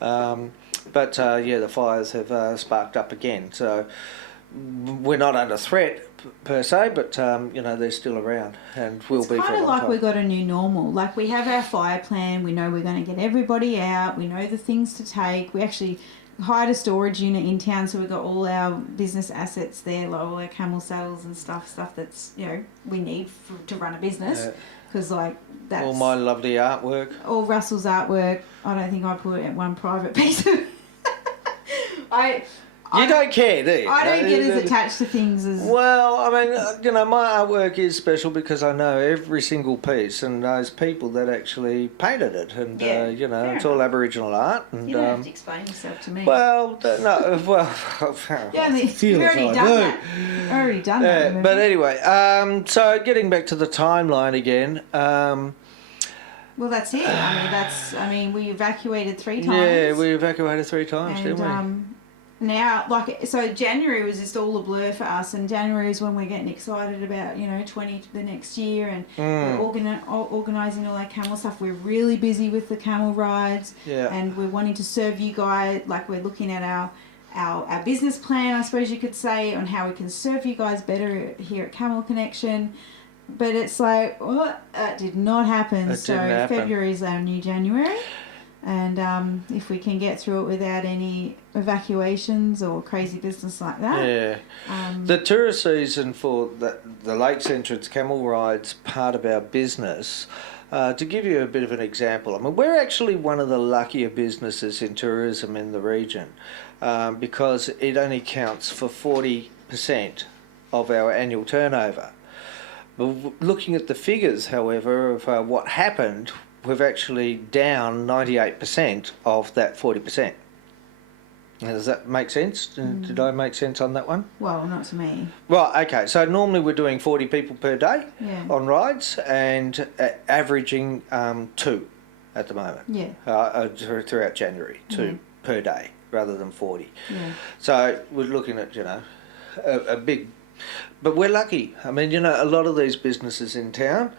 But yeah, the fires have sparked up again, so we're not under threat per se, but you know, they're still around and will be for a long time. It's kind of like we got a new normal. Like, we have our fire plan. We know we're going to get everybody out. We know the things to take. We actually hired a storage unit in town, so we've got all our business assets there, like all our camel saddles and stuff that's, you know, we need to run a business. Because like that's all my lovely artwork. All Russell's artwork. I don't think I put one private piece of. You don't care, do you? I don't get as attached to things as... Well, I mean, you know, my artwork is special because I know every single piece and those people that actually painted it. And, you know, it's all Aboriginal art. And, you don't have to explain yourself to me. Well, no, well... yeah, we've already done that. But anyway, so getting back to the timeline again... well, that's it. I mean, we evacuated 3 times. Yeah, we evacuated 3 times, and, didn't we? Now, like, so January was just all a blur for us, and January is when we're getting excited about, you know, 20 the next year, and we're organising all our camel stuff. We're really busy with the camel rides, and we're wanting to serve you guys. Like, we're looking at our business plan, I suppose you could say, on how we can serve you guys better here at Camel Connection. But it's like, well, that did not happen. February is our new January. And if we can get through it without any evacuations or crazy business like that. Yeah. The tourist season for the Lakes Entrance Camel Rides part of our business, to give you a bit of an example, I mean, we're actually one of the luckier businesses in tourism in the region, because it only counts for 40% of our annual turnover. But looking at the figures, however, of what happened, we've actually down 98% of that 40%. Does that make sense? Did I make sense on that one? Well, not to me. Right, okay. So normally we're doing 40 people per day on rides, and averaging 2 at the moment. Yeah. Throughout January, 2 per day rather than 40. Yeah. So we're looking at, you know, a big... But we're lucky. I mean, you know, a lot of these businesses in town...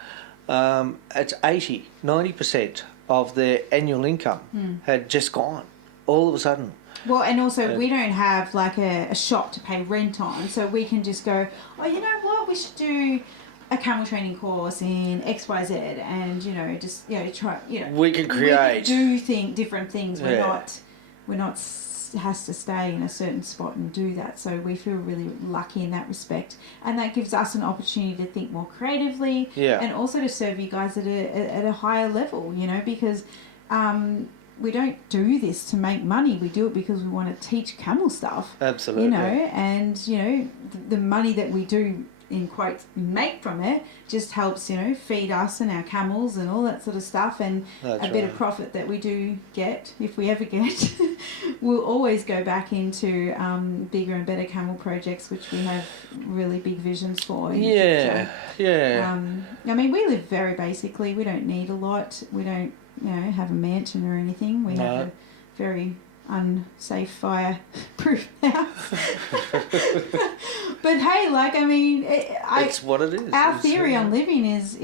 it's 90% of their annual income had just gone all of a sudden. Well, and also we don't have like a shop to pay rent on, so we can just go, oh, you know what, we should do a camel training course in XYZ, and, you know, just, you know, try, you know, we can create, we can do different things. We're not has to stay in a certain spot and do that, so we feel really lucky in that respect, and that gives us an opportunity to think more creatively, and also to serve you guys at a higher level, you know, because we don't do this to make money. We do it because we want to teach camel stuff, absolutely, you know, and, you know, the money that we do, in quotes, make from it just helps, you know, feed us and our camels and all that sort of stuff, and a bit of profit that we do get, if we ever get, we'll always go back into bigger and better camel projects, which we have really big visions for in the future. I mean, we live very basically. We don't need a lot. We don't, you know, have a mansion or anything. We have a very unsafe fire-proof house. But hey, like, I mean, it's what it is. Our theory on living is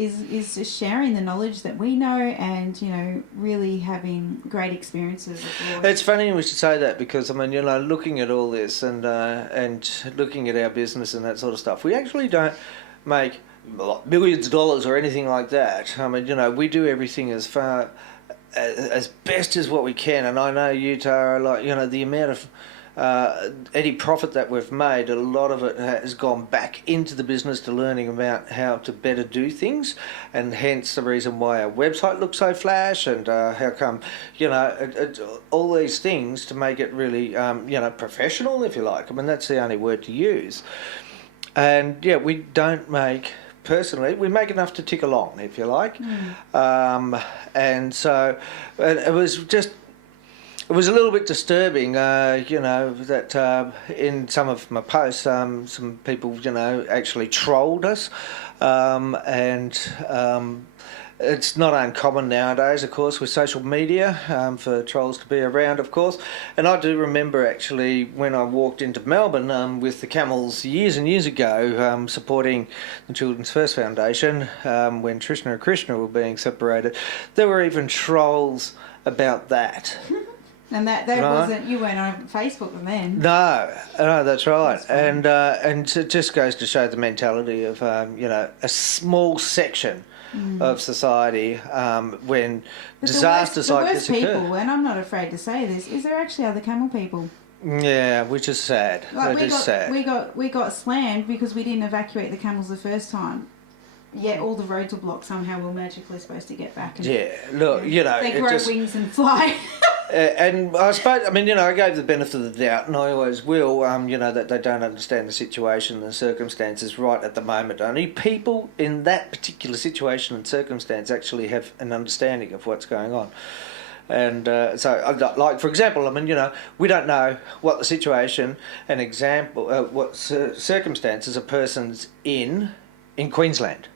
just sharing the knowledge that we know, and, you know, really having great experiences abroad. It's funny we should say that, because, I mean, you know, looking at all this and looking at our business and that sort of stuff, we actually don't make millions of dollars or anything like that. I mean, you know, we do everything as best as what we can, and I know you, Tara, like, you know, the amount of any profit that we've made, a lot of it has gone back into the business to learning about how to better do things, and hence the reason why our website looks so flash, and how come, you know, all these things to make it really, you know, professional, if you like. I mean, that's the only word to use. And yeah, we don't make... Personally, we make enough to tick along, if you like. And so it was just it was a little bit disturbing, that in some of my posts, some people, actually trolled us, and it's not uncommon nowadays, of course, with social media, for trolls to be around, of course. And I do remember actually when I walked into Melbourne with the Camels years and years ago, supporting the Children's First Foundation, when Trishna and Krishna were being separated, there were even trolls about that. And that right? wasn't, you weren't on Facebook then. No, that's right. And it just goes to show the mentality of, a small section of society when But disasters the like worst this occur. people, and I'm not afraid to say this, is there actually other camel people? Yeah, which is sad. Like That is sad. we got slammed because we didn't evacuate the camels the first time. Yet all the roads were blocked. Somehow we're magically supposed to get back. And, Yeah, look, they grow wings and fly. And I suppose, I gave the benefit of the doubt, and I always will, that they don't understand the situation and the circumstances right at the moment. Only people in that particular situation and circumstance actually have an understanding of what's going on. And so, like, for example, we don't know what the situation and what circumstances a person's in Queensland.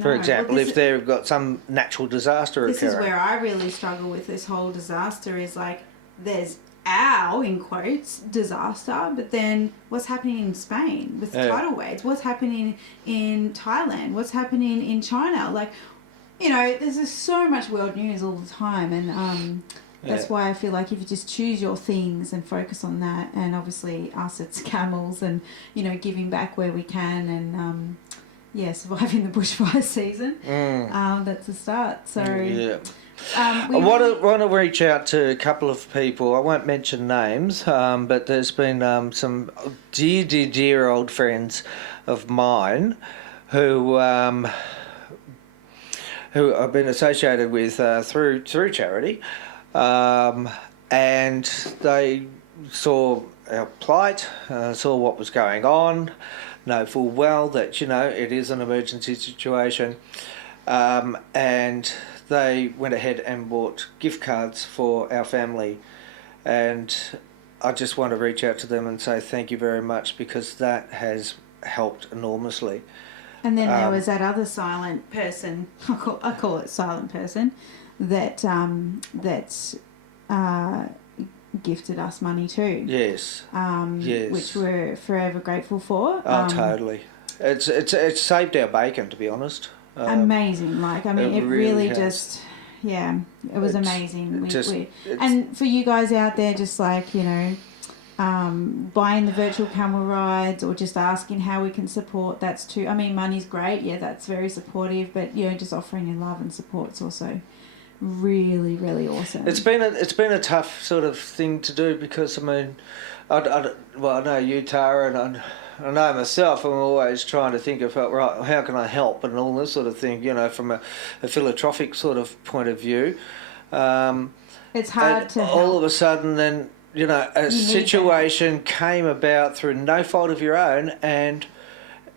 For example, if they've got some natural disaster this occurring. This is where I really struggle with this whole disaster is like there's our, in quotes, disaster, but then what's happening in Spain with tidal waves? What's happening in Thailand? What's happening in China? Like, there's just so much world news all the time, and that's why I feel like if you just choose your things and focus on that, and obviously us, it's Camels, and, giving back where we can, and... surviving the bushfire season. That's a start. So, I want to reach out to a couple of people. I won't mention names, but there's been some dear old friends of mine who I've been associated with through charity, and they saw our plight, saw what was going on. Know full well that it is an emergency situation, and they went ahead and bought gift cards for our family, and I just want to reach out to them and say thank you very much, because that has helped enormously. And then there was that other silent person, I call it silent person, that gifted us money too. Yes. Yes. Which we're forever grateful for. Oh, totally. It's saved our bacon, to be honest. Amazing. It really just, it was amazing. And for you guys out there, just buying the virtual camel rides or just asking how we can support, that's too. Money's great. Yeah, that's very supportive. But just offering your love and support's also really, really awesome. It's been a tough sort of thing to do, because I know you, Tara, and I know myself. I'm always trying to think of how can I help and all this sort of thing. From a philanthropic sort of point of view. It's hard to help. All of a sudden, then a situation came about through no fault of your own, and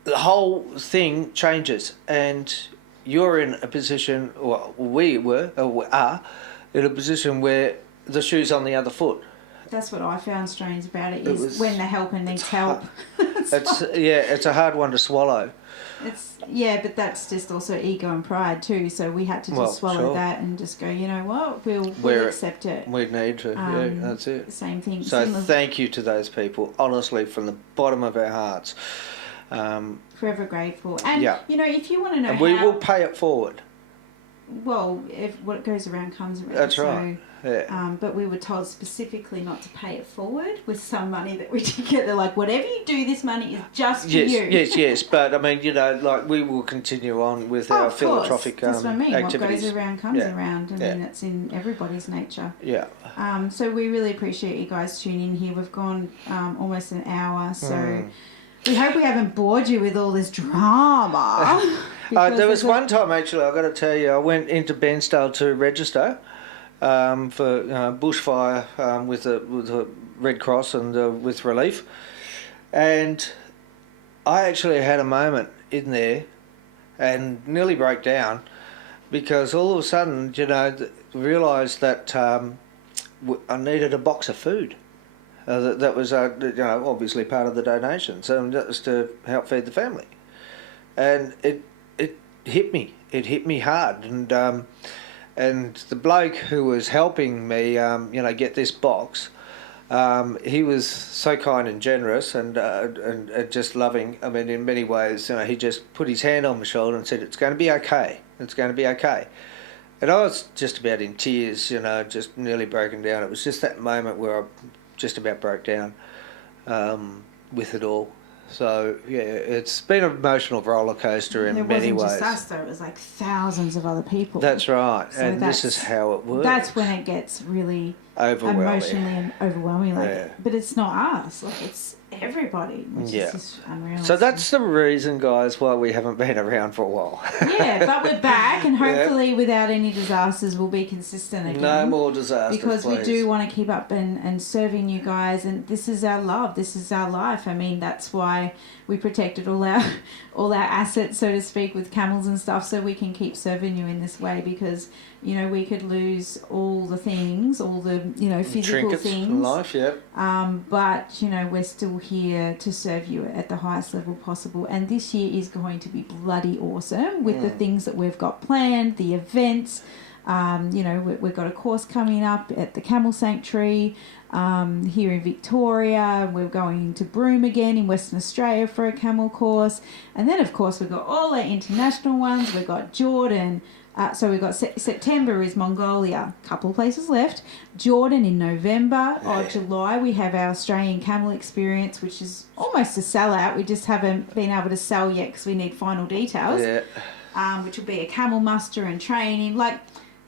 the whole thing changes, and you're in a position, we are in a position where the shoe's on the other foot. That's what I found strange about it is when the helper needs help. It's a hard one to swallow. But that's just also ego and pride too. So we had to just swallow that and just go, you know what, we'll accept it. We need to. That's it. Same thing. So thank you to those people, honestly, from the bottom of our hearts. Forever grateful. And if you want to know, and we will pay it forward. Well, if what goes around comes around. That's right. Yeah. But we were told specifically not to pay it forward with some money that we did get. They're like, whatever you do, this money is just for you. Yes. But we will continue on with our philanthropic That's what I mean. activities. What goes around comes around. That's in everybody's nature. Yeah. So we really appreciate you guys tuning in here. We've gone almost an hour, so. We hope we haven't bored you with all this drama. There was one time, actually, I've got to tell you, I went into Bairnsdale to register for bushfire with the Red Cross and with relief. And I actually had a moment in there and nearly broke down, because all of a sudden, realised that I needed a box of food. That was, obviously part of the donation. So that was to help feed the family. And it hit me. It hit me hard. And the bloke who was helping me, get this box, he was so kind and generous and just loving. I mean, in many ways, he just put his hand on my shoulder and said, "It's going to be okay. It's going to be okay." And I was just about in tears, just nearly broken down. It was just that moment where I just about broke down with it all. So, yeah, it's been an emotional roller coaster in many ways. It wasn't just us, though. It was like thousands of other people. That's right. So and this is how it works. That's when it gets really emotionally and overwhelming. But it's not us. It's everybody, which is just unreal. So that's the reason, guys, why we haven't been around for a while. Yeah, but we're back, and hopefully without any disasters, we'll be consistent again. No more disasters, because please. we do want to keep up and serving you guys, and this is our love. This is our life. I mean, that's why we protected all our assets, so to speak, with camels and stuff, so we can keep serving you in this way, because we could lose all the things, all the physical trinkets things in life, but we're still here to serve you at the highest level possible, and this year is going to be bloody awesome with the things that we've got planned, the events. We've got a course coming up at the Camel Sanctuary here in Victoria. We're going to Broome again in Western Australia for a camel course, and then of course we've got all our international ones. We've got Jordan. So we've got September is Mongolia, a couple of places left. Jordan in November or July, we have our Australian Camel Experience, which is almost a sellout. We just haven't been able to sell yet because we need final details. Yeah. Which will be a camel muster and training, like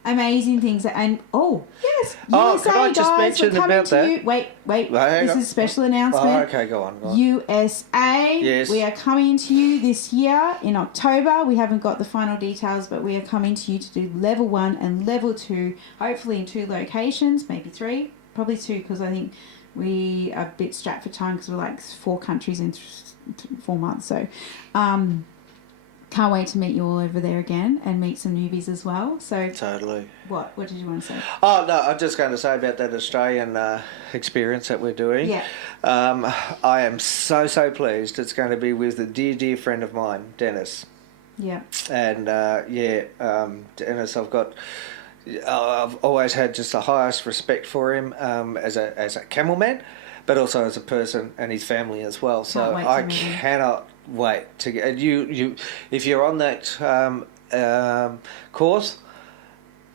amazing things. And yes, USA, can I just guys, mention we're coming about to that? you. Wait, this is a special announcement. Oh, okay, go on. USA, yes. We are coming to you this year in October. We haven't got the final details, but we are coming to you to do level 1 and level 2, hopefully in 2 locations, maybe 3, probably 2, because I think we are a bit strapped for time because we're like 4 countries in 4 months. So, can't wait to meet you all over there again and meet some newbies as well. So totally. What did you want to say? Oh no, I'm just going to say about that Australian experience that we're doing. Yeah. I am so pleased. It's going to be with a dear friend of mine, Dennis. Yeah. And Dennis, I've always had just the highest respect for him as a camel man, but also as a person and his family as well. So I cannot wait to get you. If you're on that course,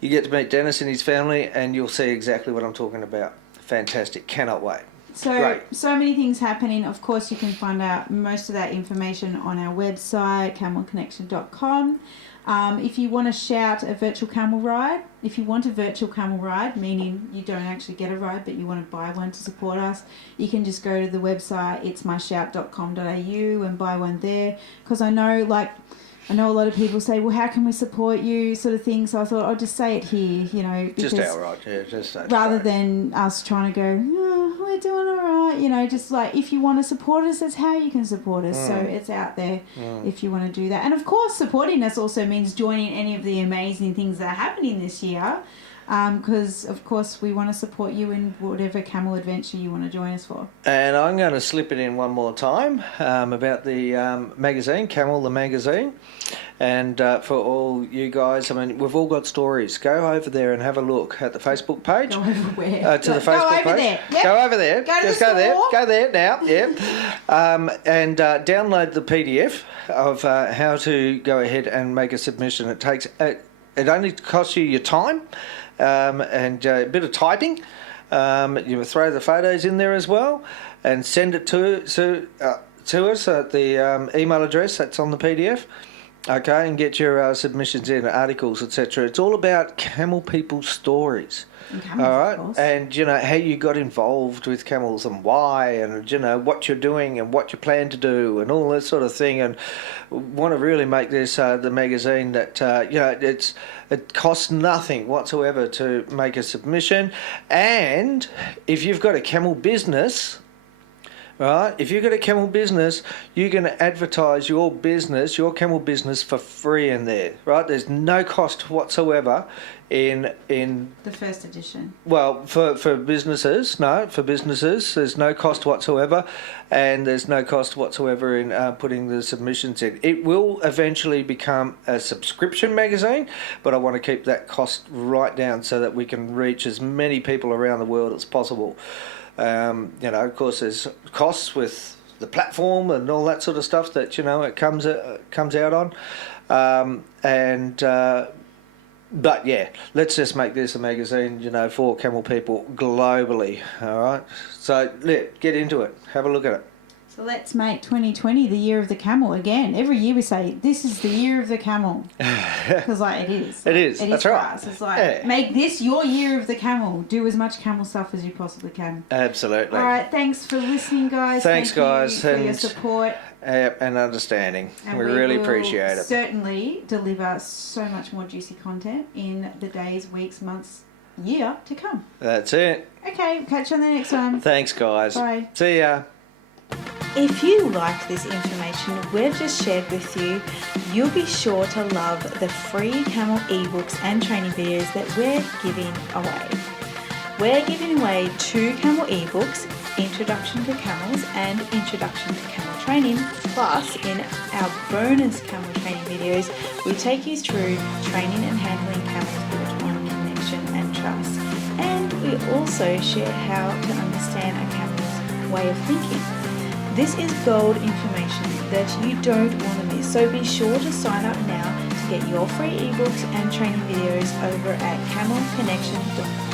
you get to meet Dennis and his family, and you'll see exactly what I'm talking about. Fantastic! Cannot wait. So many things happening. Of course, you can find out most of that information on our website, camelconnection.com. If you want to shout a virtual camel ride, meaning you don't actually get a ride but you want to buy one to support us, you can just go to the website itsmyshout.com.au and buy one there, because I know a lot of people say, well, how can we support you, sort of thing. So I thought I'll just say it here, because just outright, just rather than us trying to go, we're doing all right, just like, if you want to support us, that's how you can support us. So it's out there if you want to do that. And of course, supporting us also means joining any of the amazing things that are happening this year, because of course we want to support you in whatever camel adventure you want to join us for. And I'm going to slip it in one more time about the magazine, Camel the magazine. And for all you guys, I mean, we've all got stories. Go over there and have a look at the Facebook page. Go over where? To the Facebook page. There. Yep. Go over there. Just go there. Go there now. Yeah. And download the PDF of how to go ahead and make a submission. It takes. It only costs you your time and a bit of typing. You throw the photos in there as well, and send it to us at the email address that's on the PDF. Okay, and get your submissions in, articles, etc. It's all about camel people's stories. Camels, all right, and how you got involved with camels and why, and what you're doing and what you plan to do and all that sort of thing. And want to really make this the magazine that it costs nothing whatsoever to make a submission. And if you've got a camel business, right? If you've got a camel business, you're going to advertise your business, your camel business, for free in there, right? There's no cost whatsoever in The first edition. well, for businesses, no, for businesses, there's no cost whatsoever, and there's no cost whatsoever in putting the submissions in. It will eventually become a subscription magazine, but I want to keep that cost right down so that we can reach as many people around the world as possible. Of course, there's costs with the platform and all that sort of stuff that it comes out on, But yeah, let's just make this a magazine, for camel people globally. All right. So get into it. Have a look at it. So let's make 2020 the year of the camel again. Every year we say this is the year of the camel, because it is. It is. That's for right. us. It's make this your year of the camel. Do as much camel stuff as you possibly can. Absolutely. All right. Thanks for listening, guys. Thanks, Thank guys, you for your support. And understanding. And we really will appreciate it. Certainly deliver so much more juicy content in the days, weeks, months, year to come. That's it. Okay, catch you on the next one. Thanks, guys. Bye. See ya. If you liked this information we've just shared with you, you'll be sure to love the free camel ebooks and training videos that we're giving away. We're giving away 2 camel ebooks, Introduction to Camels and Introduction to Camel Training. Plus, in our bonus camel training videos, we take you through training and handling camels built on connection and trust. And we also share how to understand a camel's way of thinking. This is gold information that you don't want to miss, so be sure to sign up now to get your free ebooks and training videos over at camelconnection.com.